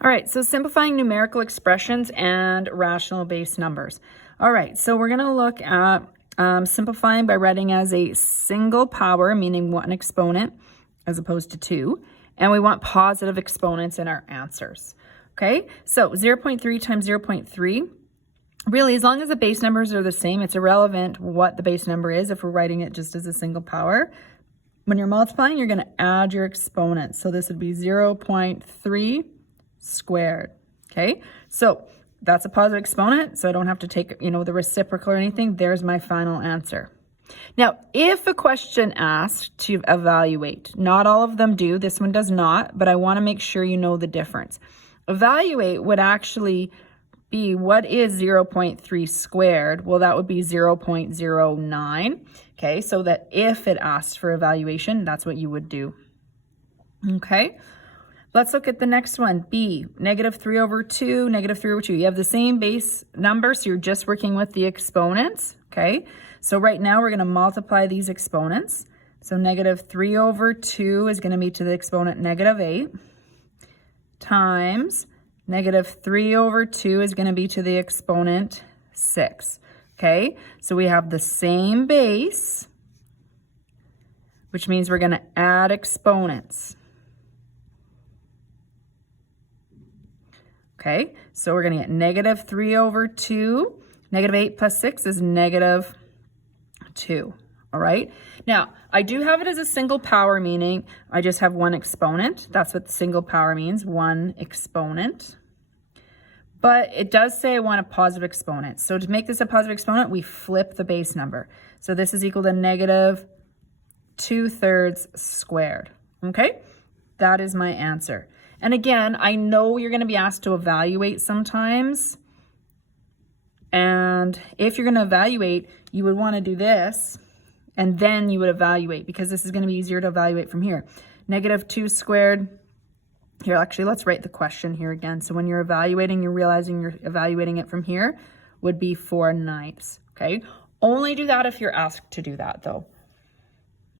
All right, so simplifying numerical expressions and rational base numbers. All right, so we're going to look at simplifying by writing as a single power, meaning one exponent as opposed to two. And we want positive exponents in our answers. Okay, so 0.3 times 0.3. Really, as long as the base numbers are the same, it's irrelevant what the base number is if we're writing it just as a single power. When you're multiplying, you're going to add your exponents. So this would be 0.3 squared. Okay, so that's a positive exponent, so I don't have to take, the reciprocal or anything. There's my final answer. Now, if a question asks to evaluate, not all of them do, this one does not, but I want to make sure you know the difference. Evaluate would actually be, what is 0.3 squared? Well, that would be 0.09. Okay, so that if it asks for evaluation, that's what you would do. Okay, let's look at the next one. B, -3 over 2, -3 over 2. You have the same base number, so you're just working with the exponents. Okay, so right now we're going to multiply these exponents. So -3 over 2 is going to be to the exponent -8 times -3 over 2 is going to be to the exponent 6. Okay, so we have the same base, which means we're going to add exponents. Okay, so we're going to get -3 over 2. -8 plus 6 is -2. All right, now I do have it as a single power, meaning I just have one exponent. That's what single power means, one exponent. But it does say I want a positive exponent. So to make this a positive exponent, we flip the base number. So this is equal to -2/3 squared. Okay, that is my answer. And again, I know you're going to be asked to evaluate sometimes. And if you're going to evaluate, you would want to do this, and then you would evaluate, because this is going to be easier to evaluate from here. -2 squared. Here, actually, let's write the question here again. So when you're evaluating, you're realizing you're evaluating it from here, would be 4/9. Okay, only do that if you're asked to do that, though.